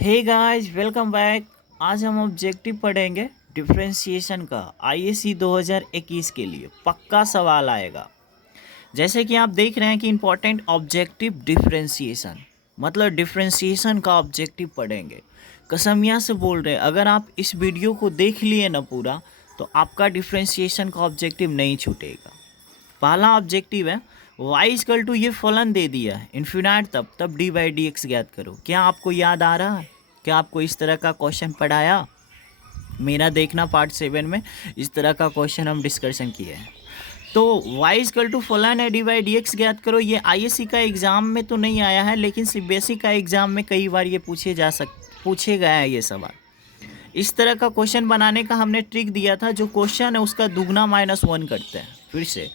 Hey guys, welcome back. आज हम objective पढ़ेंगे डिफरेंशिएशन का। आईएससी 2021 के लिए पक्का सवाल आएगा। जैसे कि आप देख रहे हैं कि इम्पोर्टेंट ऑब्जेक्टिव डिफरेंशिएशन, मतलब डिफरेंशिएशन का ऑब्जेक्टिव पढ़ेंगे। कसमिया से बोल रहे हैं, अगर आप इस वीडियो को देख लिए ना पूरा, तो आपका डिफरेंशिएशन का ऑब्जेक्टिव नहीं छूटेगा। पहला ऑब्जेक्टिव है y इक्वल टू, ये फलन दे दिया है इन्फिनाइट, तब डी बाई डी एक्स ज्ञात करो। क्या आपको याद आ रहा है? क्या आपको इस तरह का क्वेश्चन पढ़ाया? मेरा देखना पार्ट 7 में इस तरह का क्वेश्चन हम डिस्कशन किए हैं। तो y इक्वल टू फलन है, डी बाई डी एक्स ज्ञात करो। ये आईएससी का एग्ज़ाम में तो नहीं आया है, लेकिन सीबीएसई का एग्ज़ाम में कई बार ये पूछे गया है ये सवाल। इस तरह का क्वेश्चन बनाने का हमने ट्रिक दिया था। जो क्वेश्चन है उसका दुगना -1 करते हैं। फिर से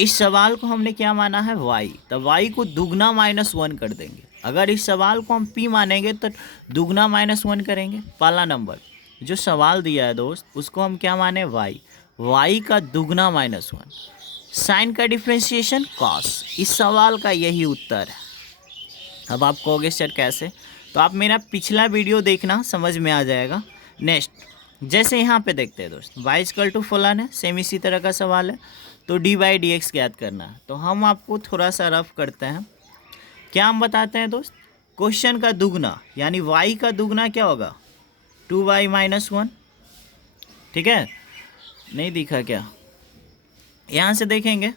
इस सवाल को हमने क्या माना है? y, तो y को दुगना -1 कर देंगे। अगर इस सवाल को हम p मानेंगे तो दुगना -1 करेंगे। पहला नंबर जो सवाल दिया है दोस्त, उसको हम क्या माने? y का दुगना -1। साइन का डिफ्रेंशिएशन cos। इस सवाल का यही उत्तर है। अब आप कहोगे सर कैसे? तो आप मेरा पिछला वीडियो देखना, समझ में आ जाएगा। नेक्स्ट, जैसे यहाँ पे देखते हैं दोस्त, y इक्वल टू फलन है, सेम इसी तरह का सवाल है, तो डी बाई डी एक्स ज्ञात करना है। तो हम आपको थोड़ा सा रफ करते हैं। क्या हम बताते हैं दोस्त? क्वेश्चन का दुगना यानी y का दुगना क्या होगा? 2y-1। ठीक है, नहीं दिखा क्या? यहाँ से देखेंगे,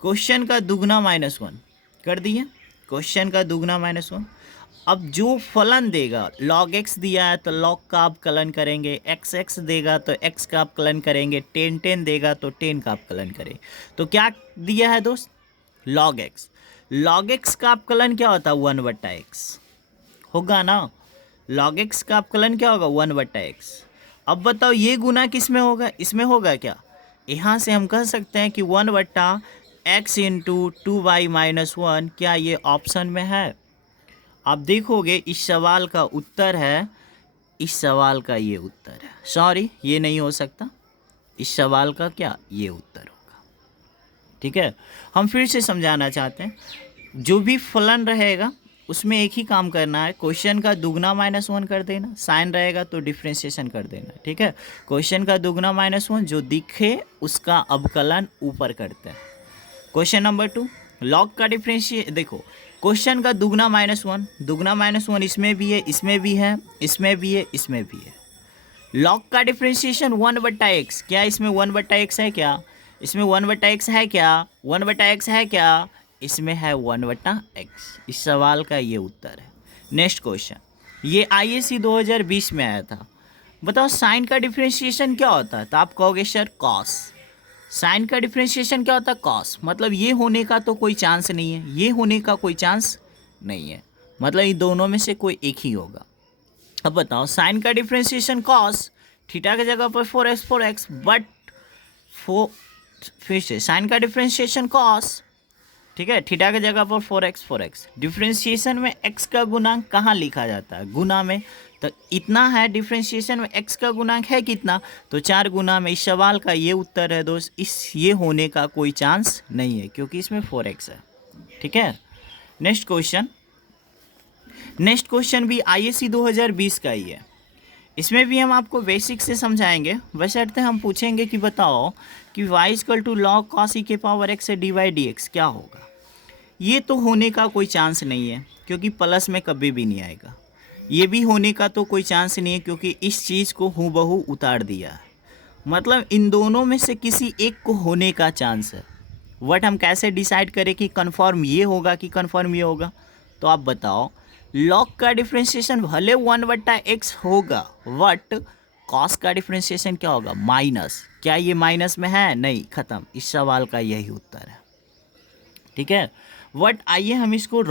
क्वेश्चन का दुगना -1 कर दिए। क्वेश्चन का दुगना -1। अब जो फलन देगा, log x दिया है तो log का अवकलन करेंगे, x देगा तो x का अवकलन करेंगे, tan देगा तो tan का अवकलन करें। तो क्या दिया है दोस्त? log x। log x का अवकलन क्या होता है? 1/x होगा ना। log x का अवकलन क्या होगा? 1/x। अब बताओ ये गुना किस में होगा? इसमें होगा क्या? यहाँ से हम कह सकते हैं कि 1/x इंटू 2y-1, क्या ये ऑप्शन में है? आप देखोगे इस सवाल का उत्तर है, इस सवाल का ये उत्तर है। सॉरी, ये नहीं हो सकता। इस सवाल का क्या ये उत्तर होगा। ठीक है, हम फिर से समझाना चाहते हैं। जो भी फलन रहेगा उसमें एक ही काम करना है, क्वेश्चन का दुगना -1 कर देना। साइन रहेगा तो डिफ्रेंशिएशन कर देना। ठीक है, क्वेश्चन का दुगना -1 जो दिखे उसका अवकलन ऊपर करते हैं। क्वेश्चन नंबर 2, लॉग का डिफ्रेंशिएशन। देखो, क्वेश्चन का दुगना -1 इसमें भी है, इसमें भी है, इसमें भी है, इसमें भी है। लॉग का डिफ्रेंशिएशन 1/x। क्या इसमें 1/x है? क्या इसमें 1/x है? क्या 1/x है? क्या इसमें है 1/x। इस सवाल का ये उत्तर है। नेक्स्ट क्वेश्चन, ये आईएससी 2020 में आया था। बताओ साइन का डिफ्रेंशिएशन क्या होता है? तो आप कहोगे सर कॉस। साइन का डिफ्रेंशिएशन क्या होता है? कॉस। मतलब ये होने का तो कोई चांस नहीं है, ये होने का कोई चांस नहीं है, मतलब इन दोनों में से कोई एक ही होगा। अब बताओ साइन का डिफ्रेंशिएशन कॉस, थीटा की जगह पर 4x, बट फिर से साइन का डिफ्रेंशिएशन कॉस, ठीक है, थीटा की जगह पर 4x। डिफ्रेंशिएशन में x का गुणांक कहाँ लिखा जाता है? गुना में। तो इतना है, डिफ्रेंशिएशन में x का गुणांक है कितना? तो 4 गुना में। इस सवाल का ये उत्तर है दोस्त। ये होने का कोई चांस नहीं है क्योंकि इसमें 4x है। ठीक है, नेक्स्ट क्वेश्चन भी आईएससी 2020 का ही है। इसमें भी हम आपको बेसिक से समझाएंगे। बशर्ते हम पूछेंगे कि बताओ कि y equal to log cos e के पावर x से डी बाई डी एक्स क्या होगा। ये तो होने का कोई चांस नहीं है क्योंकि प्लस में कभी भी नहीं आएगा। ये भी होने का तो कोई चांस नहीं है क्योंकि इस चीज़ को हूबहू उतार दिया है। मतलब इन दोनों में से किसी एक को होने का चांस है। वट हम कैसे डिसाइड करें कि कन्फर्म ये होगा कि कन्फर्म ये होगा? तो आप बताओ, लॉग का डिफ्रेंशिएशन भले 1/x होगा, बट कॉस का डिफ्रेंशिएशन क्या होगा? माइनस। क्या ये माइनस में है? नहीं, ख़त्म। इस सवाल का यही उत्तर है। ठीक है, बट आइए हम इसको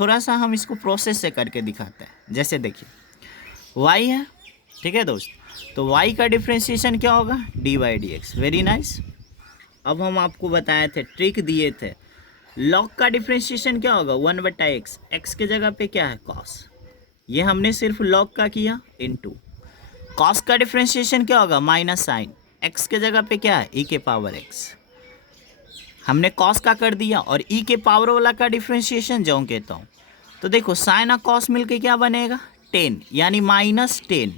थोड़ा सा हम इसको प्रोसेस से करके दिखाते हैं। जैसे देखिए y है, ठीक है दोस्त, तो y का डिफ्रेंशिएशन क्या होगा? D by d x. Very nice. अब हम आपको बताए थे, ट्रिक दिए थे, लॉग का डिफ्रेंशिएशन क्या होगा? 1/x। x के जगह पे क्या है? cos। ये हमने सिर्फ लॉग का किया इनटू। cos का डिफ्रेंशिएशन क्या होगा? Minus sign. x के जगह पे क्या है? e के पावर x। हमने cos का कर दिया, और e के पावर वाला का डिफ्रेंशिएशन जो कहता हूँ तो देखो साइन और कॉस मिलके क्या बनेगा 10, यानी -10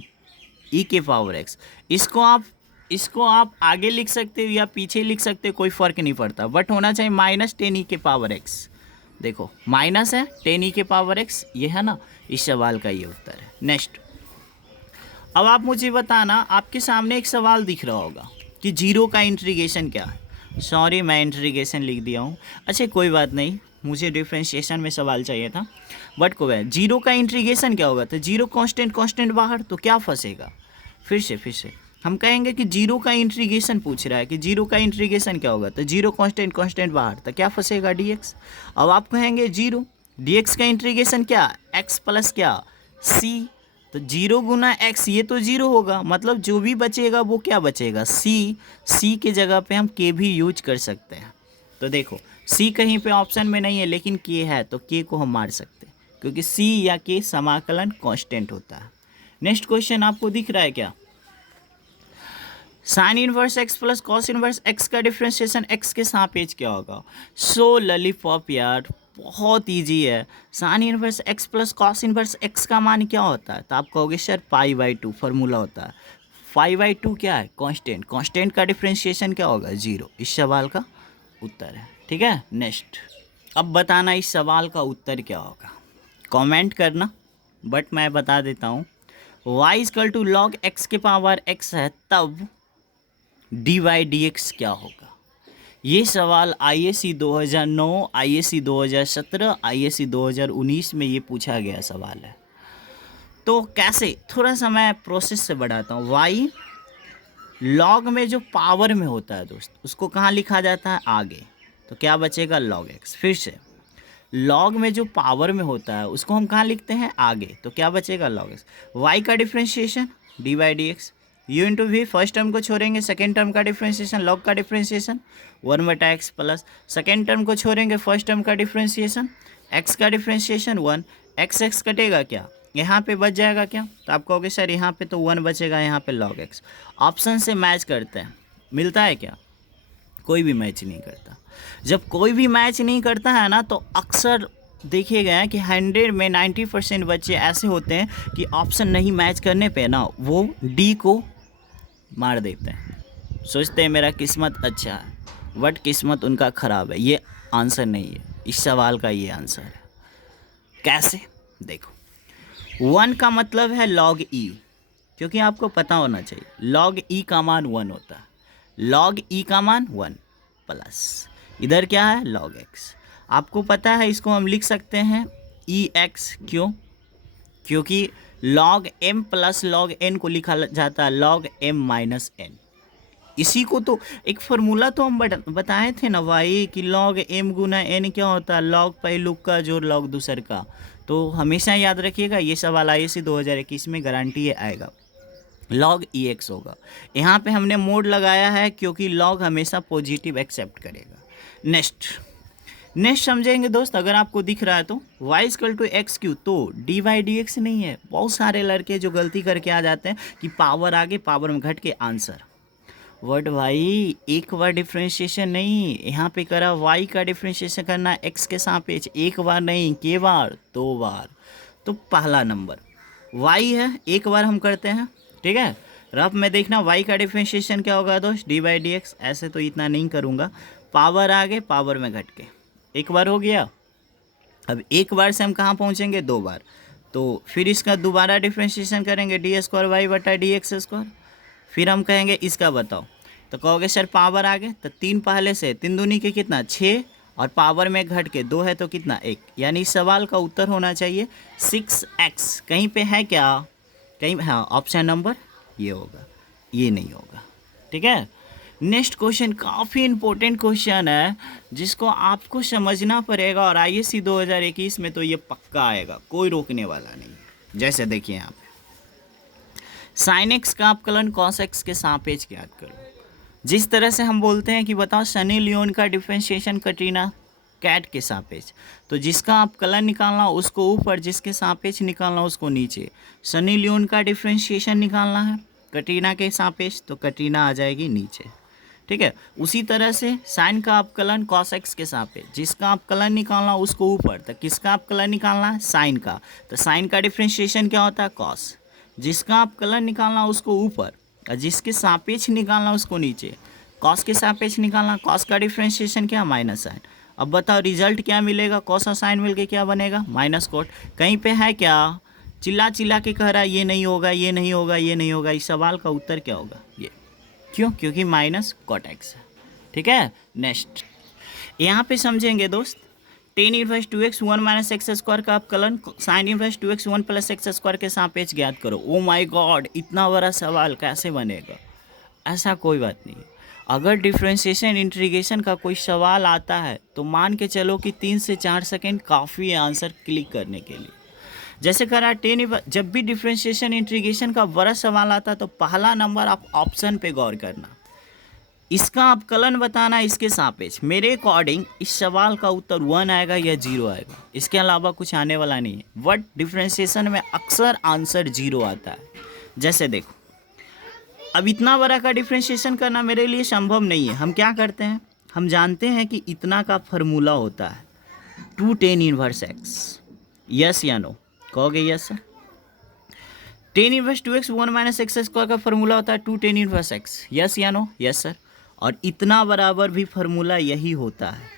ई के पावर एक्स। इसको आप आगे लिख सकते हो या पीछे लिख सकते हो, कोई फ़र्क नहीं पड़ता, बट होना चाहिए -10 ई के पावर एक्स। देखो माइनस है 10 ई के पावर एक्स, ये है ना, इस सवाल का ये उत्तर है। नेक्स्ट, अब आप मुझे बताना, आपके सामने एक सवाल दिख रहा होगा कि जीरो का इंटीग्रेशन क्या है। सॉरी मैं इंटीग्रेशन लिख दिया हूँ, अच्छा कोई बात नहीं, मुझे डिफरेंशिएशन में सवाल चाहिए था, बट को है जीरो का इंटीग्रेशन क्या होगा। तो जीरो कांस्टेंट बाहर, तो क्या फंसेगा। फिर से हम कहेंगे कि जीरो का इंटीग्रेशन पूछ रहा है कि जीरो का इंटीग्रेशन क्या होगा, तो जीरो कांस्टेंट बाहर, तो क्या फंसेगा dx। अब आप कहेंगे जीरो dx का इंटीग्रेशन क्या, x प्लस क्या c, तो जीरो गुना x, ये तो जीरो होगा, मतलब जो भी बचेगा वो क्या बचेगा c के जगह पे हम k भी यूज कर सकते हैं। तो देखो c कहीं पे ऑप्शन में नहीं है, लेकिन k है, तो k को हम मार सकते हैं, क्योंकि c या k समाकलन कांस्टेंट होता है। नेक्स्ट क्वेश्चन आपको दिख रहा है क्या, sine inverse x plus cos inverse x का डिफ्रेंशिएशन एक्स के सापेक्ष क्या होगा। सो ललीपॉप यार, बहुत इजी है। Sine inverse x plus cos inverse x का मान क्या होता है, तो आप कहोगे सर π/2 फार्मूला होता है। π/2 क्या है, कांस्टेंट का डिफ्रेंशिएशन क्या होगा 0, इस सवाल का उत्तर है। ठीक है, नेक्स्ट, अब बताना इस सवाल का उत्तर क्या होगा, कमेंट करना, बट मैं बता देता हूँ। y = log x के पावर x है, तब dy/dx क्या होगा। ये सवाल IAC 2009, IAC 2017, IAC 2019 में ये पूछा गया सवाल है। तो कैसे, थोड़ा सा मैं प्रोसेस से बढ़ाता हूँ। y लॉग में जो पावर में होता है दोस्त, उसको कहाँ लिखा जाता है, आगे, तो क्या बचेगा log x। फिर से लॉग में जो पावर में होता है उसको हम कहाँ लिखते हैं, आगे, तो क्या बचेगा log x। y का differentiation dy/dx, u into v, first term को छोड़ेंगे, सेकेंड टर्म का डिफ्रेंशिएशन, लॉग का differentiation 1/x plus, second term को छोड़ेंगे, फर्स्ट टर्म का डिफ्रेंशिएशन, x का डिफ्रेंशिएशन 1, x कटेगा क्या, यहाँ पे बच जाएगा क्या, तो आप कहोगे सर यहाँ पे तो 1 बचेगा, यहाँ पे log x। ऑप्शन से मैच करते हैं, मिलता है क्या, कोई भी मैच नहीं करता। जब कोई भी मैच नहीं करता है ना, तो अक्सर देखे गए हैं कि 100 में 90% बच्चे ऐसे होते हैं कि ऑप्शन नहीं मैच करने पे ना वो डी को मार देते हैं, सोचते हैं मेरा किस्मत अच्छा है, बट किस्मत उनका ख़राब है। ये आंसर नहीं है, इस सवाल का ये आंसर है। कैसे, देखो 1 का मतलब है log e, क्योंकि आपको पता होना चाहिए log e का मान 1 होता है, log e का मान 1 प्लस इधर क्या है log x, आपको पता है इसको हम लिख सकते हैं ex, क्योंकि log m plus log n को लिखा जाता है log m माइनस n। इसी को तो एक फार्मूला तो हम बताए थे ना भाई कि log m गुना n क्या होता है, log पहलू का जोड़ log दूसर का। तो हमेशा याद रखिएगा, ये सवाल IAC 2021 में गारंटी आएगा, log ex होगा। यहाँ पे हमने मोड लगाया है क्योंकि log हमेशा पॉजिटिव एक्सेप्ट करेगा। नेक्स्ट समझेंगे दोस्त, अगर आपको दिख रहा है तो y = x3, तो dy/dx नहीं है। बहुत सारे लड़के जो गलती करके आ जाते हैं कि पावर आगे पावर में घट के आंसर, वर्ड भाई एक बार डिफ्रेंशिएशन नहीं, यहाँ पे करा y का डिफ्रेंशिएशन करना x के सापेक्ष, एक बार नहीं के बार, 2 बार। तो पहला नंबर y है, एक बार हम करते हैं, ठीक है। रफ में देखना y का डिफ्रेंशिएशन क्या होगा दोस्त, dy/dx। ऐसे तो इतना नहीं करूँगा, पावर आगे पावर में घट के, एक बार हो गया। अब एक बार से हम कहाँ पहुँचेंगे, 2 बार, तो फिर इसका दोबारा डिफ्रेंशिएशन करेंगे d²y/dx²। फिर हम कहेंगे इसका बताओ, तो कहोगे सर पावर आगे, तो 3 पहले से, 3 दूनी के कितना 6, और पावर में घट के 2 है तो कितना 1, यानी इस सवाल का उत्तर होना चाहिए 6x। कहीं पे है क्या, कहीं, हाँ ऑप्शन नंबर ये होगा, ये नहीं होगा, ठीक है। नेक्स्ट क्वेश्चन काफ़ी इंपॉर्टेंट क्वेश्चन है जिसको आपको समझना पड़ेगा, और IAC 2021 में तो ये पक्का आएगा, कोई रोकने वाला नहीं। जैसे देखिए यहाँ पे साइन एक्स का अपकलन कॉस एक्स के सापेक्ष याद करो। जिस तरह से हम बोलते हैं कि बताओ सनी लियोन का डिफरेंशिएशन कटरीना कैट के सापेक्ष, तो जिसका अपकलन निकालना उसको ऊपर, जिसके सापेक्ष निकालना उसको नीचे। सनी लियोन का डिफरेंशिएशन निकालना है कटरीना के सापेक्ष, तो कटरीना आ जाएगी नीचे, ठीक ठीक है। उसी तरह से साइन का अपकलन कॉस एक्स के सापेक्ष, जिसका अपकलन निकालना उसको ऊपर, तो किसका अपकलन निकालना है, साइन का, तो साइन का डिफ्रेंशिएशन क्या होता है, कॉस। जिसका अपकलन निकालना उसको ऊपर और जिसके सापेक्ष निकालना उसको नीचे, कॉस के सापेक्ष निकालना, कॉस का डिफ्रेंशिएशन क्या, माइनस साइन। अब बताओ रिजल्ट क्या मिलेगा, कॉस और साइन मिलके क्या बनेगा, माइनस कॉट। कहीं पे है क्या, चिल्ला चिल्ला के कह रहा है ये नहीं होगा, ये नहीं होगा, ये नहीं होगा, इस सवाल का उत्तर क्या होगा, ये। क्यों, क्योंकि माइनस कॉट एक्स है, ठीक है। नेक्स्ट यहाँ पे समझेंगे दोस्त, tan inverse 2x 1 minus x square का अपकलन sine inverse 2x 1 plus x square के सापेक्ष ज्ञात करो। ओ माय गॉड, इतना बड़ा सवाल कैसे बनेगा, ऐसा कोई बात नहीं है। अगर डिफ्रेंशिएशन इंटीग्रेशन का कोई सवाल आता है तो मान के चलो कि 3 से 4 सेकेंड काफ़ी है आंसर क्लिक करने के लिए। जैसे करा जब भी डिफ्रेंशिएशन इंटीग्रेशन का बड़ा सवाल आता है तो पहला नंबर आप ऑप्शन पे गौर करना, इसका अपकलन बताना इसके सापेक्ष। मेरे अकॉर्डिंग इस सवाल का उत्तर 1 आएगा या 0 आएगा, इसके अलावा कुछ आने वाला नहीं है। बट डिफ्रेंशिएशन में अक्सर आंसर 0 आता है। जैसे देखो, अब इतना बड़ा का डिफ्रेंशिएशन करना मेरे लिए संभव नहीं है। हम क्या करते हैं, हम जानते हैं कि इतना का फार्मूला होता है 2 tan इनवर्स एक्स। यस या नो, कहोगे yes sir. tan inverse 2x 1 minus x square का फार्मूला होता है 2 tan इनवर्स एक्स। यस या नो, यस सर। और इतना बराबर भी फार्मूला यही होता है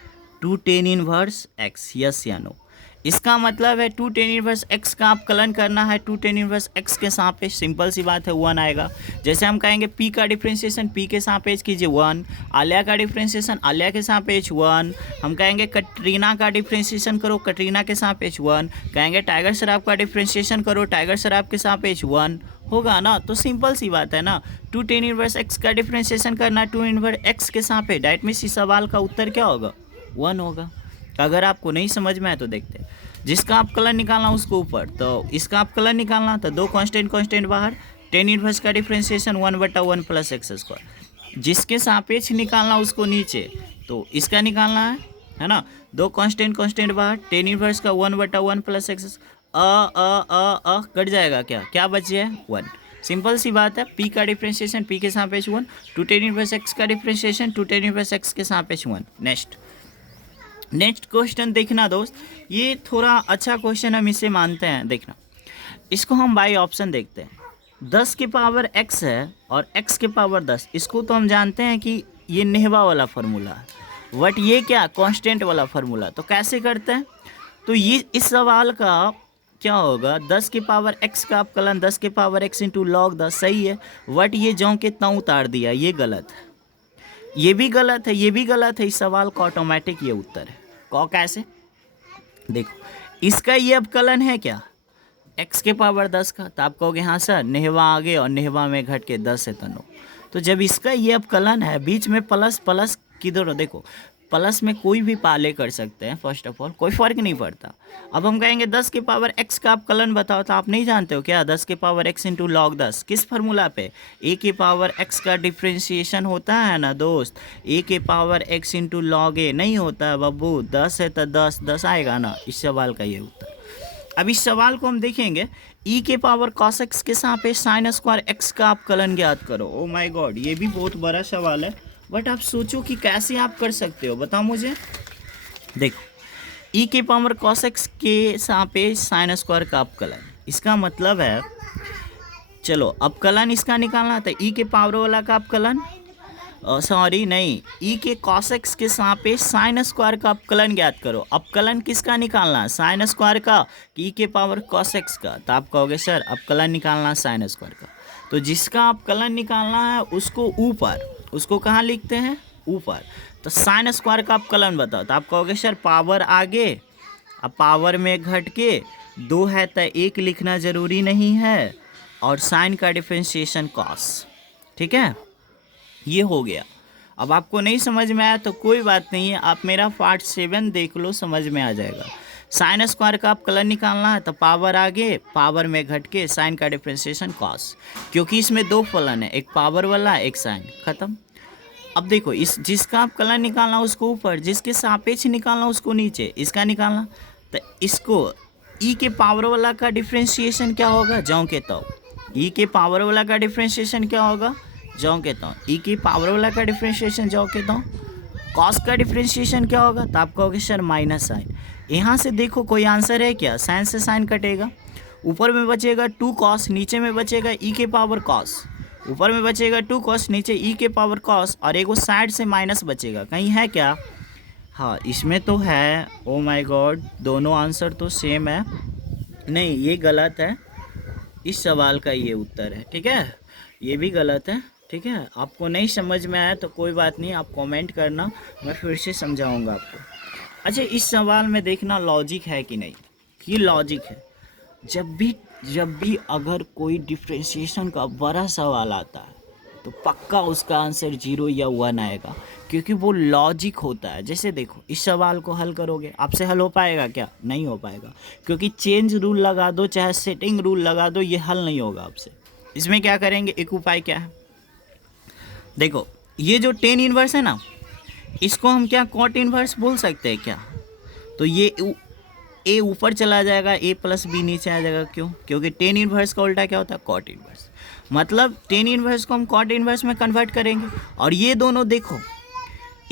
2 tan इनवर्स एक्स। यस या नो। इसका मतलब है 2 tan इनवर्स एक्स का अपकलन करना है 2 tan इनवर्स एक्स के सापेक्ष, सिंपल सी बात है 1 आएगा। जैसे हम कहेंगे पी का डिफ्रेंशिएशन पी के सापेक्ष कीजिए 1, आलिया का डिफ्रेंशिएशन आलिया के सापेक्ष 1, हम कहेंगे कटरीना का डिफ्रेंशिएशन करो कटरीना के सापेक्ष 1, कहेंगे टाइगर श्रॉफ का डिफ्रेंशिएशन करो टाइगर श्रॉफ के सापेक्ष 1, होगा ना। तो सिंपल सी बात है ना, 2 tan इनवर्स एक्स का डिफ्रेंशिएशन करना 2 इनवर्स एक्स के सापेक्ष, दैट मीन्स इस सवाल का उत्तर क्या होगा, 1 होगा। अगर आपको नहीं समझ में आए तो देखते हैं, जिसका अपकलन निकालना उसको ऊपर, तो इसका अपकलन निकालना तो 2 कांस्टेंट बाहर, tan इनवर्स का डिफ्रेंशिएशन 1/1 प्लस एक्स स्क्वायर। जिसके सापेक्ष निकालना उसको नीचे, तो इसका निकालना है ना, 2 कांस्टेंट बाहर, tan इनवर्स का 1/1 प्लस एक्स, कट जाएगा, क्या क्या बच जाए 1। सिंपल सी बात है, p का डिफ्रेंशिएशन p के सापेक्ष 1, 2 tan इनवर्स एक्स का डिफ्रेंशिएशन 2 tan इनवर्स एक्स के सापेक्ष 1। नेक्स्ट क्वेश्चन देखना दोस्त, ये थोड़ा अच्छा क्वेश्चन हम इसे मानते हैं। देखना, इसको हम बाई ऑप्शन देखते हैं। 10 की पावर x है और x के पावर 10, इसको तो हम जानते हैं कि ये नेहवा वाला फार्मूला है, बट ये क्या कांस्टेंट वाला फार्मूला। तो कैसे करते हैं, तो ये इस सवाल का क्या होगा, 10 की पावर x का अपकलन 10 की पावर x इंटू log 10 सही है, बट ये ज्यों के त्यों उतार दिया, ये गलत है, ये भी गलत है, ये भी गलत है। इस सवाल का ऑटोमेटिक ये उत्तर है। कौ कैसे, देखो इसका ये अपकलन है क्या, x के पावर 10 का, तो आप कहोगे हाँ सर नेहवा आगे और नेहवा में घट के 10 है तो 9। तो जब इसका ये अपकलन है, बीच में प्लस प्लस किधर हो, देखो प्लस में कोई भी पाले कर सकते हैं, फर्स्ट ऑफ ऑल कोई फ़र्क नहीं पड़ता। अब हम कहेंगे 10 के पावर x का अपकलन बताओ, तो आप नहीं जानते हो क्या, 10 के पावर x इंटू log 10 किस फार्मूला पे, a के पावर x का डिफ्रेंशिएशन होता है ना दोस्त, a के power x into log a नहीं होता है बब्बू, 10 है तो 10 आएगा ना, इस सवाल का ये उत्तर। अब इस सवाल को हम देखेंगे, e के पावर cos x के सापेक्ष साइन स्क्वायर x का अपकलन ज्ञात करो। ओ माय गॉड, ये भी बहुत बड़ा सवाल है, बट आप सोचो कि कैसे आप कर सकते हो, बताओ मुझे। देखो e के पावर cos x के सापेक्ष साइन स्क्वायर का अपकलन, इसका मतलब है, चलो अपकलन इसका निकालना था, e के पावर वाला का अपकलन, सॉरी नहीं, e के cos x के सापेक्ष साइन स्क्वायर का अपकलन ज्ञात करो। अपकलन किसका निकालना है, साइन स्क्वायर का कि e के पावर cos x का, तो आप कहोगे सर अपकलन निकालना है साइन स्क्वायर का, तो जिसका अपकलन निकालना है उसको ऊपर, उसको कहाँ लिखते हैं, ऊपर। तो साइन स्क्वायर का अपकलन बताओ, तो आप कहोगे सर पावर आगे, अब पावर में घट के 2 है तो 1 लिखना ज़रूरी नहीं है, और साइन का डिफरेंशिएशन कॉस, ठीक है, ये हो गया। अब आपको नहीं समझ में आया तो कोई बात नहीं है, आप मेरा पार्ट 7 देख लो, समझ में आ जाएगा। साइन स्क्वायर का अपकलन निकालना है तो पावर आगे, पावर में घट के साइन का डिफरेंशिएशन कॉस, क्योंकि इसमें 2 फलन है, एक पावर वाला एक साइन, खत्म। अब देखो इस जिसका अपकलन निकालना उसको ऊपर, जिसके सापेक्ष निकालना उसको नीचे, इसका निकालना, तो इसको e के पावर वाला का डिफरेंशिएशन क्या होगा, ज्यों के त्यों, e के पावर वाला का डिफरेंशिएशन क्या होगा, जो कहता हूँ ई की पावर वाला का डिफ्रेंशिएशन जो कहता हूँ, कॉस का डिफ्रेंशिएशन क्या होगा, तो आप कहोगे सर माइनस साइन। यहाँ से देखो कोई आंसर है क्या, साइन से साइन कटेगा, ऊपर में बचेगा 2 कॉस, नीचे में बचेगा ई के पावर कॉस, ऊपर में बचेगा 2 कॉस, नीचे ई के पावर कॉस, और एक वो साइड से माइनस बचेगा, कहीं है क्या, हाँ इसमें तो है। ओ माय गॉड, दोनों आंसर तो सेम है, नहीं ये गलत है, इस सवाल का ये उत्तर है, ठीक है, ये भी गलत है, ठीक है। आपको नहीं समझ में आया तो कोई बात नहीं, आप कमेंट करना, मैं फिर से समझाऊंगा आपको। अच्छा, इस सवाल में देखना लॉजिक है कि नहीं, ये लॉजिक है। जब भी अगर कोई डिफ्रेंशिएशन का बड़ा सवाल आता है तो पक्का उसका आंसर 0 या 1 आएगा, क्योंकि वो लॉजिक होता है। जैसे देखो, इस सवाल को हल करोगे, आपसे हल हो पाएगा क्या, नहीं हो पाएगा, क्योंकि चेंज रूल लगा दो चाहे सेटिंग रूल लगा दो, ये हल नहीं होगा आपसे। इसमें क्या करेंगे, एक उपाय क्या है, देखो ये जो टेन इनवर्स है ना, इसको हम क्या कॉट इनवर्स बोल सकते हैं क्या, तो ये ए ऊपर चला जाएगा, ए प्लस बी नीचे आ जाएगा, क्यों, क्योंकि टेन इनवर्स का उल्टा क्या होता है, कॉट इनवर्स। मतलब टेन इनवर्स को हम कॉट इनवर्स में कन्वर्ट करेंगे, और ये दोनों देखो,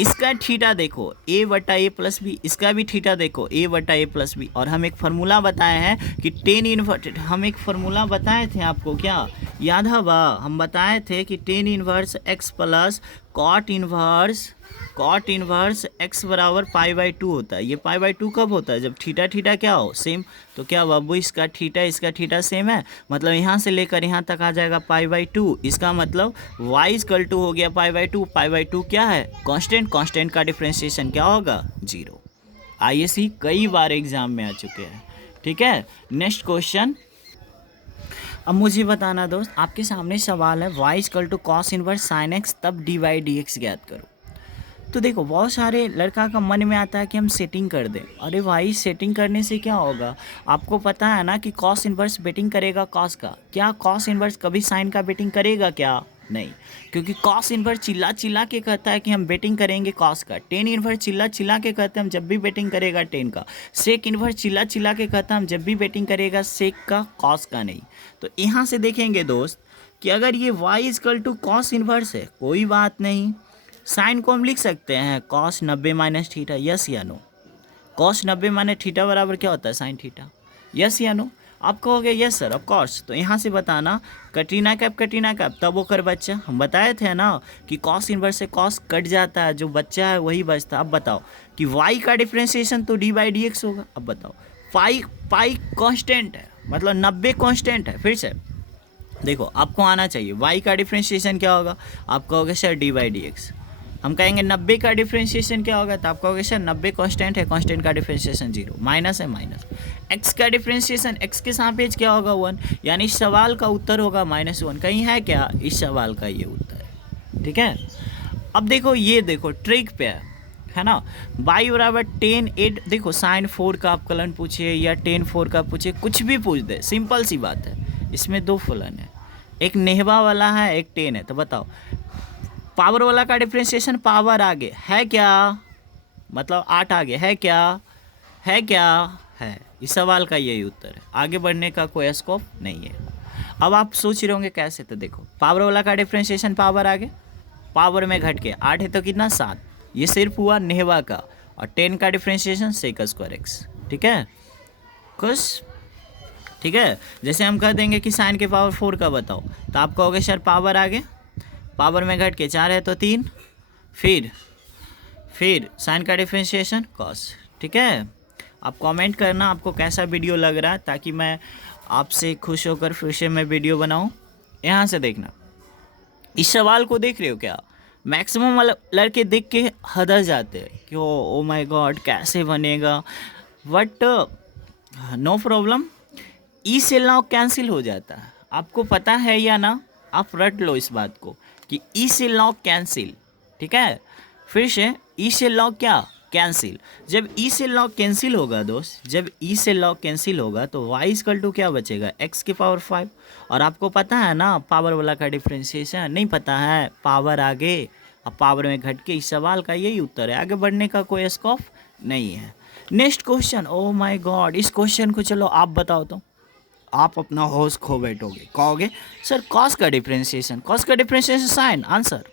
इसका थीटा देखो ए बटा ए प्लस बी, इसका भी थीटा देखो ए बटा ए प्लस बी, और हम एक फार्मूला बताए हैं कि टेन इनवर्स, हम एक फार्मूला बताए थे आपको, क्या याद है बा, हम बताए थे कि tan inverse x plus cot inverse x बराबर पाई/2 होता है। ये पाई/2 कब होता है, जब थीटा थीटा क्या हो, सेम। तो क्या बाबू, इसका थीटा सेम है, मतलब यहाँ से लेकर यहाँ तक आ जाएगा पाई/2, इसका मतलब y इक्वल टू हो गया पाई/2 क्या है, कांस्टेंट का डिफरेंशिएशन क्या होगा, 0। आईएससी कई बार एग्जाम में आ चुके हैं, ठीक है। नेक्स्ट क्वेश्चन, अब मुझे बताना दोस्त, आपके सामने सवाल है y equal to cos inverse sine x तब dy/dx ज्ञात करो। तो देखो, बहुत सारे लड़का का मन में आता है कि हम सेटिंग कर दें, अरे भाई सेटिंग करने से क्या होगा, आपको पता है ना कि कॉस इनवर्स बेटिंग करेगा कॉस का, क्या कॉस इनवर्स कभी साइन का बेटिंग करेगा क्या, नहीं, क्योंकि कॉस इनवर्स चिल्ला के कहता है कि हम बेटिंग करेंगे कॉस का, टेन इनवर्स चिल्ला के कहते हैं हम जब भी बेटिंग करेगा टेन का, सेक इनवर्स चिल्ला के कहता है हम जब भी बेटिंग करेगा सेक का, कॉस का नहीं। तो यहाँ से देखेंगे दोस्त कि अगर ये y equal to cos inverse है, कोई बात नहीं, साइन को हम लिख सकते हैं कॉस 90 माइनस थीटा, यस या नो, कॉस 90 माइनस थीटा बराबर क्या होता है, साइन थीटा, यस या नो, आप कहोगे यस सर ऑफ कोर्स। तो यहाँ से बताना कटरीना कैप तब वो कर बच्चा, हम बताए थे ना कि कॉस इनवर्स से कॉस कट जाता है, जो बच्चा है वही बचता। अब बताओ कि y का डिफ्रेंशिएशन तो d/dx होगा। अब बताओ, पाई कांस्टेंट है, मतलब 90 कांस्टेंट है। फिर से देखो, आपको आना चाहिए y का डिफ्रेंशिएशन क्या होगा, आप कहोगे सर d/dx। हम कहेंगे 90 का डिफ्रेंशिएशन क्या होगा, तो आप कहोगे सर 90 कांस्टेंट है, कांस्टेंट का डिफ्रेंशिएशन 0, माइनस है माइनस। x का डिफ्रेंशिएशन x के सापेक्ष क्या होगा 1, यानी इस सवाल का उत्तर होगा -1। कहीं है क्या, इस सवाल का ये उत्तर है, ठीक है। अब देखो, ये देखो ट्रिक पे है ना, y बराबर 10 8, देखो साइन 4 का अवकलन पूछिए या tan 4 का पूछिए, कुछ भी पूछ दे, सिंपल सी बात है। इसमें दो फलन है, एक नेहवा वाला है, एक tan है, तो बताओ पावर वाला का डिफ्रेंशिएशन पावर आगे है क्या, मतलब 8 आगे है क्या, है। इस सवाल का यही उत्तर है, आगे बढ़ने का कोई स्कोप नहीं है। अब आप सोच रहे होंगे कैसे, तो देखो पावर वाला का डिफ्रेंशिएशन पावर आगे, पावर में घट के 8 है तो कितना 7, ये सिर्फ हुआ नेहवा का, और 10 का डिफ्रेंशिएशन सेक स्क्वायर एक्स, ठीक है कुछ, ठीक है। जैसे हम कह देंगे कि साइन के पावर 4 का बताओ, तो आप कहोगे सर पावर आगे, पावर में घट के 4 है तो 3, फिर साइन का डिफ्रेंशिएशन कॉस, ठीक है। आप कमेंट करना आपको कैसा वीडियो लग रहा है, ताकि मैं आपसे खुश होकर फिर से मैं वीडियो बनाऊं। यहाँ से देखना, इस सवाल को देख रहे हो क्या, मैक्सिमम लड़के देख के हदर जाते हैं कि ओ माय गॉड कैसे बनेगा, बट नो प्रॉब्लम, ई से लॉग कैंसिल हो जाता है। आपको पता है या ना, आप रट लो इस बात को कि ई से लॉग कैंसिल, ठीक है। फिर से ई से लॉग क्या कैंसिल, जब ई से लॉग कैंसिल होगा दोस्त, जब ई से लॉग कैंसिल होगा तो y इक्वल टू क्या बचेगा, x की पावर 5। और आपको पता है ना पावर वाला का डिफ्रेंशिएशन, नहीं पता है, पावर आगे अब पावर में घट के, इस सवाल का यही उत्तर है, आगे बढ़ने का कोई स्कोप नहीं है। Next question, oh my God, इस क्वेश्चन को चलो आप बताओ तो, आप अपना होश खो बैठोगे, कहोगे सर कॉस का डिफरेंशिएशन साइन आंसर।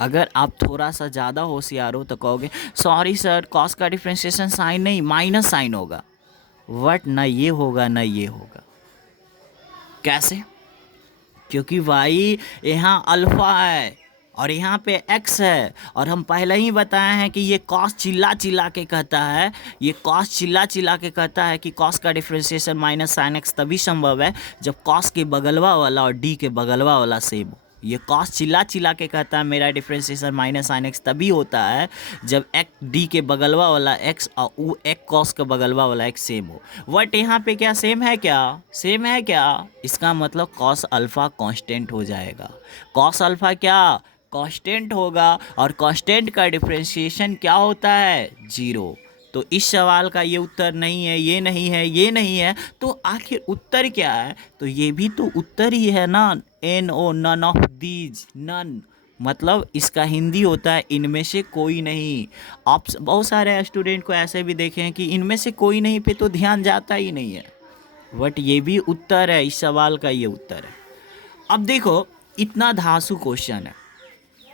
अगर आप थोड़ा सा ज़्यादा होशियार हो तो कहोगे सॉरी सर कॉस का डिफरेंशिएशन साइन नहीं माइनस साइन होगा। वट ना ये होगा ना ये होगा। कैसे? क्योंकि वाई यहाँ अल्फा है और यहाँ पे एक्स है, और हम पहले ही बताए हैं कि ये कॉस चिल्ला चिल्ला के कहता है, ये कॉस चिल्ला चिल्ला के कहता है कि कॉस का डिफरेंशिएशन माइनस साइन एक्स तभी संभव है जब कॉस के बगलवा वाला और डी के बगलवा वाला सेम हो। ये कॉस चिल्ला चिल्ला के कहता है मेरा डिफरेंशिएशन माइनस साइन एक्स तभी होता है जब एक डी के बगलवा वाला एक्स और वो एक कॉस के बगलवा वाला एक्स सेम हो। बट यहाँ पे क्या सेम है क्या? सेम है क्या? इसका मतलब कॉस अल्फ़ा कांस्टेंट हो जाएगा। कॉस अल्फ़ा क्या कांस्टेंट होगा, और कांस्टेंट का डिफरेंशिएशन क्या होता है? जीरो। तो इस सवाल का ये उत्तर नहीं है, ये नहीं है, ये नहीं है, तो आखिर उत्तर क्या है? तो ये भी तो उत्तर ही है ना, N O none of these, none मतलब इसका हिंदी होता है इनमें से कोई नहीं। आप बहुत सारे स्टूडेंट को ऐसे भी देखे हैं कि इनमें से कोई नहीं पे तो ध्यान जाता ही नहीं है, बट ये भी उत्तर है, इस सवाल का ये उत्तर है। अब देखो इतना धांसू क्वेश्चन है,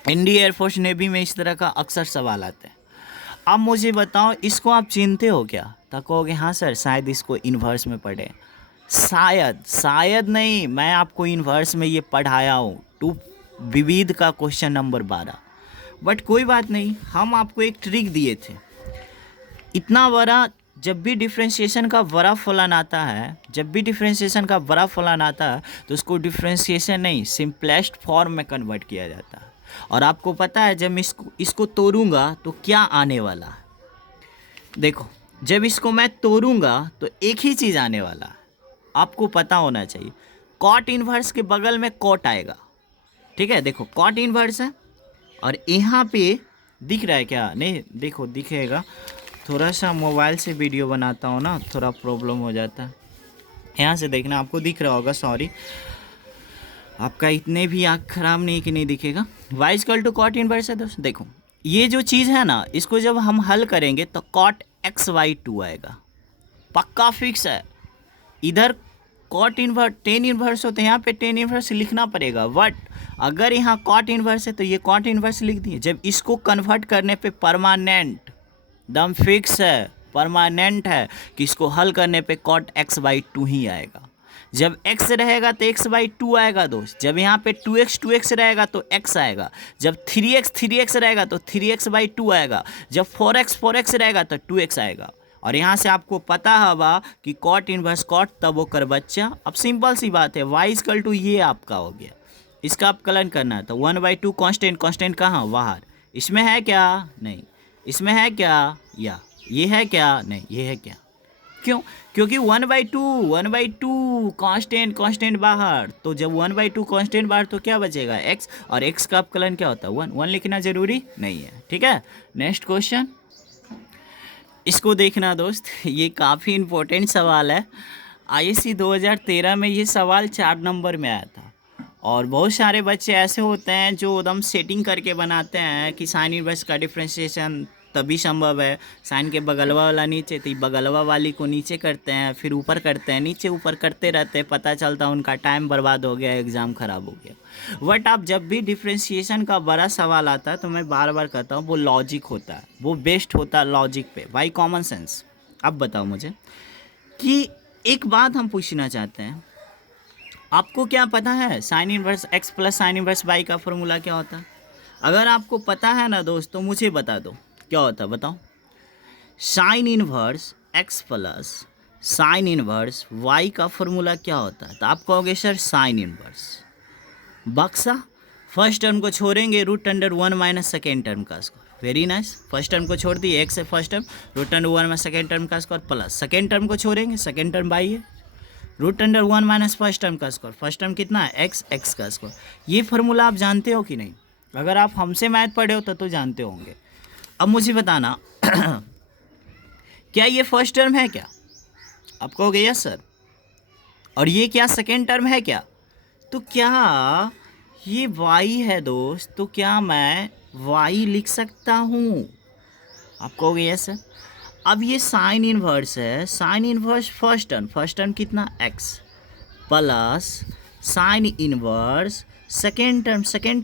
इंडियन एयरफोर्स नेवी में इस तरह का अक्सर सवाल आते हैं। अब मुझे बताओ इसको आप चिनते हो क्या? तो कहोगे हाँ सर शायद इसको इन्वर्स में पढ़े। शायद नहीं, मैं आपको इन्वर्स में ये पढ़ाया हूँ, टू विविध का क्वेश्चन नंबर 12। बट कोई बात नहीं, हम आपको एक ट्रिक दिए थे। इतना बड़ा जब भी डिफ्रेंशिएशन का बड़ा फलन आता है, जब भी डिफ्रेंशिएशन का बड़ा फलन आता है तो उसको डिफ्रेंशिएशन नहीं सिंपलेस्ट फॉर्म में कन्वर्ट किया जाता है। और आपको पता है जब इसको तोड़ूंगा तो क्या आने वाला है? देखो जब इसको मैं तोड़ूंगा तो एक ही चीज़ आने वाला है, आपको पता होना चाहिए। कॉट इन्वर्स के बगल में कॉट आएगा, ठीक है। देखो कॉट इन्वर्स है और यहाँ पे दिख रहा है क्या? नहीं देखो दिखेगा, थोड़ा सा मोबाइल से वीडियो बनाता हूँ ना, थोड़ा प्रॉब्लम हो जाता है। यहाँ से देखना, आपको दिख रहा होगा, सॉरी आपका इतने भी आँख खराब नहीं कि नहीं दिखेगा। Y equal to cot inverse है दोस्त। देखो ये जो चीज़ है ना, इसको जब हम हल करेंगे तो कॉट एक्स वाई 2 आएगा, पक्का फिक्स है। इधर कॉट इन्वर्स टेन इन्वर्स होते हैं, यहाँ पे टेन इन्वर्स लिखना पड़ेगा, बट अगर यहाँ कॉट इन्वर्स है तो ये कॉट इन्वर्स लिख दिए। जब इसको कन्वर्ट करने पे परमानेंट दम फिक्स है, परमानेंट है कि इसको हल करने पे कॉट एक्स बाई 2 ही आएगा। जब x रहेगा तो x बाई 2 आएगा दोस्त। जब यहाँ पे 2x रहेगा तो x आएगा। जब 3x रहेगा तो 3x बाई 2 आएगा। जब 4x रहेगा तो 2x आएगा। और यहाँ से आपको पता होगा कि कॉट इनवर्स कॉट तब वो कर बच्चा। अब सिंपल सी बात है, y इक्वल टू ये आपका हो गया, इसका आप कलन करना है तो 1/2 कांस्टेंट कहाँ? बाहर। इसमें है क्या? नहीं। इसमें है क्या? या ये है क्या? नहीं। ये है क्या? क्यों? क्योंकि 1/2 कांस्टेंट बाहर। तो जब 1/2 कांस्टेंट बाहर तो क्या बचेगा? x, और x का अपकलन क्या होता है? 1 लिखना जरूरी नहीं है, ठीक है। नेक्स्ट क्वेश्चन, इसको देखना दोस्त, ये काफ़ी इम्पोर्टेंट सवाल है। आईएससी 2013 में ये सवाल 4 नंबर में आया था। और बहुत सारे बच्चे ऐसे होते हैं जो एकदम सेटिंग करके बनाते हैं कि साइन इनवर्स का डिफरेंशिएशन तभी संभव है, साइन के बगलवा वाला नीचे, तो बगलवा वाली को नीचे करते हैं, फिर ऊपर करते हैं, नीचे ऊपर करते रहते हैं, पता चलता है उनका टाइम बर्बाद हो गया, एग्ज़ाम ख़राब हो गया। बट आप जब भी डिफरेंशिएशन का बड़ा सवाल आता है तो मैं बार बार कहता हूँ वो लॉजिक होता है, वो बेस्ड होता है लॉजिक पे, बाई कॉमन सेंस। अब बताओ मुझे कि एक बात हम पूछना चाहते हैं, आपको क्या पता है sine inverse x plus sine inverse y का फॉर्मूला क्या होता है? अगर आपको पता है ना दोस्त तो मुझे बता दो क्या होता है, बताओ। Sine inverse x plus sine inverse y का फॉर्मूला क्या होता है? तो आप कहोगे सर साइन इनवर्स बक्सा, फर्स्ट टर्म को छोड़ेंगे √1 माइनस सेकेंड टर्म का square. Very nice, first term को छोड़ दिए, एक्स है फर्स्ट टर्म, √1 में सेकेंड टर्म का स्क्वायर, प्लस सेकेंड टर्म को छोड़ेंगे, सेकेंड टर्म बाई है, √1 माइनस फर्स्ट टर्म का स्क्वायर, फर्स्ट टर्म कितना है? एक्स का स्क्वायर। ये फार्मूला आप जानते हो कि नहीं? अगर आप हमसे मैथ पढ़े हो तो जानते होंगे। अब मुझे बताना क्या ये फर्स्ट टर्म है क्या? आप कहोगे यस सर। और ये क्या सेकेंड टर्म है क्या? तो क्या ये वाई है दोस्त, तो क्या मैं वाई लिख सकता हूँ? आप कहोगे यस सर। अब ये साइन इनवर्स है, साइन इनवर्स फर्स्ट टर्म कितना x plus sine inverse second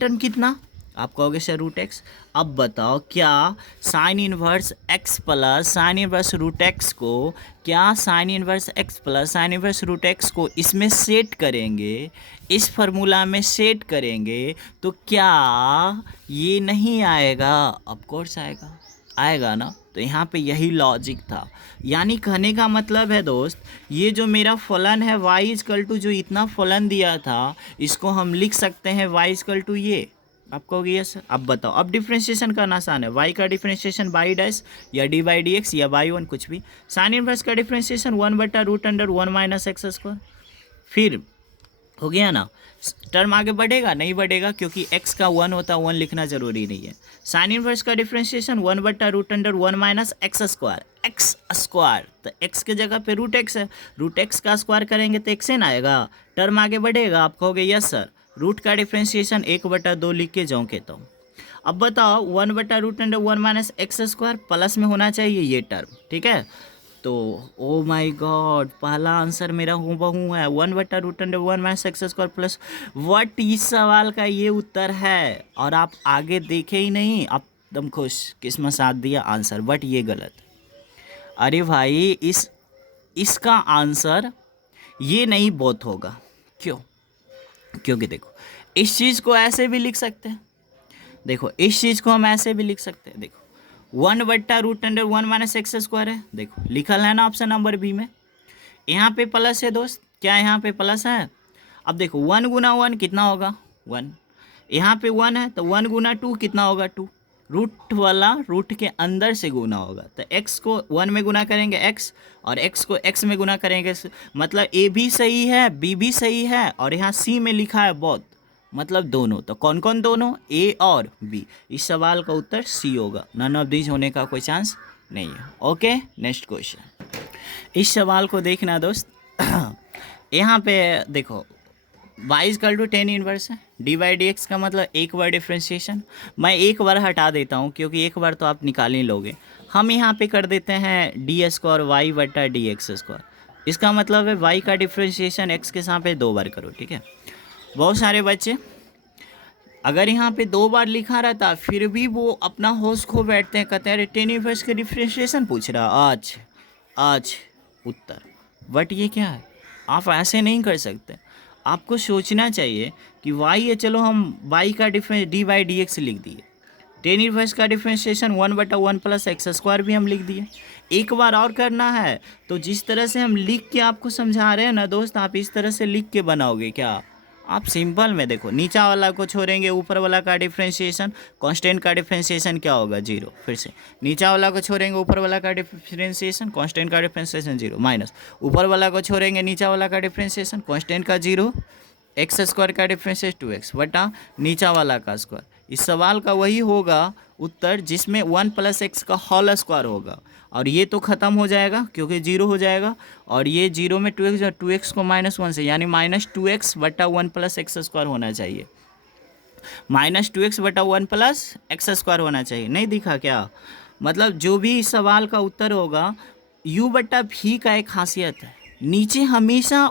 term कितना, आप कहोगे सर रूट एक्स। अब बताओ क्या sine inverse x plus sine inverse root x को, क्या sine inverse x plus sine inverse root x को इसमें सेट करेंगे, इस फार्मूला में सेट करेंगे तो क्या ये नहीं आएगा? ऑफ कोर्स आएगा, आएगा ना। तो यहाँ पे यही लॉजिक था। यानी कहने का मतलब है दोस्त, ये जो मेरा फलन है y इजकल टू, जो इतना फलन दिया था इसको हम लिख सकते हैं y इजकल टू ये। आप कहोगे यस। अब बताओ, अब डिफ्रेंशिएशन करना आसान है। y का डिफ्रेंशिएशन बाई डैश या डी बाई डी एक्स या बाई वन, कुछ भी। साइन इनवर्स का डिफ्रेंशिएशन 1/√1 माइनस एक्स स्क्वायर। फिर हो गया ना, टर्म आगे बढ़ेगा नहीं बढ़ेगा, क्योंकि x का 1 होता है, 1 लिखना जरूरी नहीं है। साइन इनवर्स का डिफ्रेंशिएशन 1/√1 माइनस एक्स स्क्वायर, तो x के जगह पे रूट एक्स है, रूट एक्स का स्क्वायर करेंगे तो x न आएगा, टर्म आगे बढ़ेगा। आप कहोगे यस सर। रूट का डिफ्रेंशिएशन 1/2 लिख के जाऊँ कहता हूँ। अब बताओ 1/√1 माइनस एक्स स्क्वायर प्लस में होना चाहिए ये टर्म, ठीक है। तो ओ माय गॉड, पहला आंसर मेरा हूबहू है 1/√1 minus x square plus what. इस सवाल का ये उत्तर है, और आप आगे देखे ही नहीं, आप एकदम खुश, किस्मत साथ दिया आंसर, बट ये गलत। अरे भाई इसका आंसर ये नहीं बहुत होगा। क्यों? क्योंकि देखो इस चीज़ को ऐसे भी लिख सकते हैं, देखो इस चीज़ को हम ऐसे भी लिख सकते हैं। देखो 1/√1 माइनस एक्स स्क्वायर है, देखो लिखल है ना ऑप्शन नंबर बी में। यहाँ पे प्लस है दोस्त, क्या यहाँ पे प्लस है? अब देखो 1 गुना 1 कितना होगा 1, यहाँ पे 1 है तो 1 गुना 2 कितना होगा 2, रूट वाला रूट के अंदर से गुना होगा, तो x को 1 में गुना करेंगे x, और x को x में गुना करेंगे, मतलब a भी सही है b भी सही है, और यहाँ c में लिखा है बोथ, मतलब दोनों। तो कौन कौन दोनों? a और b। इस सवाल का उत्तर c होगा, नन ऑफ दीज होने का कोई चांस नहीं है। Okay, next question. इस सवाल को देखना दोस्त यहाँ पे देखो y equal to tan inverse है, डी बाई डी एक्स का मतलब एक बार डिफ्रेंशिएशन, मैं एक बार हटा देता हूँ क्योंकि एक बार तो आप निकाल ही लोगे। हम यहाँ पे कर देते हैं डी स्क्वायर वाई बटा डी एक्स स्क्वायर, इसका मतलब है y का डिफ्रेंशिएशन x के साथ पे 2 बार करो, ठीक है। बहुत सारे बच्चे अगर यहाँ पे 2 बार लिखा रहता फिर भी वो अपना होश खो बैठते हैं, कहते हैं टेन इनवर्स के डिफ्रेंशिएशन पूछ रहा आज उत्तर। बट ये क्या है, आप ऐसे नहीं कर सकते, आपको सोचना चाहिए कि y है, चलो हम y का difference D by d x लिख दिए, टेन इनवर्स का डिफ्रेंशिएशन 1/1 प्लस एक्स स्क्वायर भी हम लिख दिए। एक बार और करना है तो जिस तरह से हम लिख के आपको समझा रहे हैं ना दोस्त, आप इस तरह से लिख के बनाओगे क्या? आप सिंपल में देखो, नीचा वाला को छोड़ेंगे, ऊपर वाला का डिफ्रेंशिएशन, कांस्टेंट का डिफ्रेंशिएशन क्या होगा 0। फिर से नीचा वाला को छोड़ेंगे, ऊपर वाला का डिफ्रेंशिएशन, कांस्टेंट का डिफ्रेंशिएशन 0, माइनस ऊपर वाला को छोड़ेंगे, नीचा वाला का डिफ्रेंशिएशन, कांस्टेंट का 0, एक्स स्क्वायर का डिफ्रेंशिएशन 2x बटा नीचा वाला का स्क्वायर। इस सवाल का वही होगा उत्तर जिसमें 1 + x का होल स्क्वायर होगा, और ये तो ख़त्म हो जाएगा क्योंकि 0 हो जाएगा, और ये 0 में 2x और 2x को -1 से, यानी -2x बटा 1 + x स्क्वायर होना चाहिए, -2x बटा 1 + x स्क्वायर होना चाहिए। नहीं दिखा क्या? मतलब जो भी इस सवाल का उत्तर होगा, u बटा v का एक खासियत है, नीचे हमेशा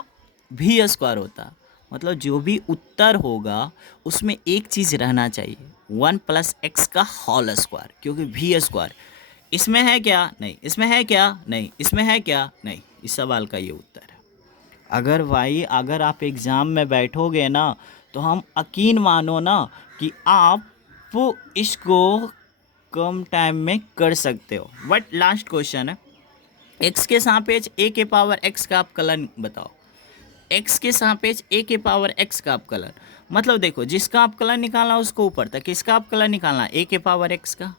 v स्क्वायर होता है, मतलब जो भी उत्तर होगा उसमें एक चीज़ रहना चाहिए 1 + x का होल स्क्वायर, क्योंकि v स्क्वायर इसमें है क्या? नहीं। इसमें है क्या? नहीं। इसमें है क्या? नहीं। इस सवाल का ये उत्तर है। अगर भाई अगर आप एग्ज़ाम में बैठोगे ना तो हम यकीन मानो ना कि आप इसको कम टाइम में कर सकते हो। बट लास्ट क्वेश्चन है, x के सापेक्ष a के पावर x का अपकलन बताओ। x के सापेक्ष a के पावर x का अपकलन, मतलब देखो जिसका अपकलन निकालना उसको ऊपर तक, किसका अपकलन निकालना? a के पावर x का,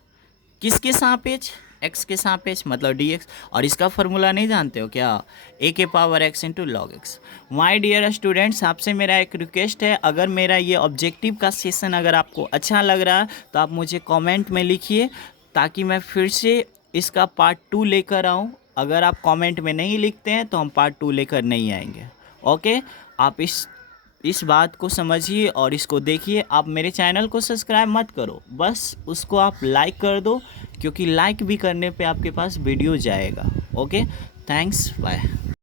किसके सापेक्ष? x के सापेक्ष, मतलब dx। और इसका फॉर्मूला नहीं जानते हो क्या? a के power x into log x. My dear students, आपसे मेरा एक रिक्वेस्ट है, अगर मेरा ये ऑब्जेक्टिव का सेशन अगर आपको अच्छा लग रहा है तो आप मुझे कमेंट में लिखिए, ताकि मैं फिर से इसका पार्ट 2 लेकर आऊँ। अगर आप कमेंट में नहीं लिखते हैं तो हम पार्ट 2 लेकर नहीं आएंगे। ओके, आप इस बात को समझिए और इसको देखिए। आप मेरे चैनल को सब्सक्राइब मत करो, बस उसको आप लाइक कर दो, क्योंकि लाइक भी करने पे आपके पास वीडियो जाएगा। Okay, thanks, bye.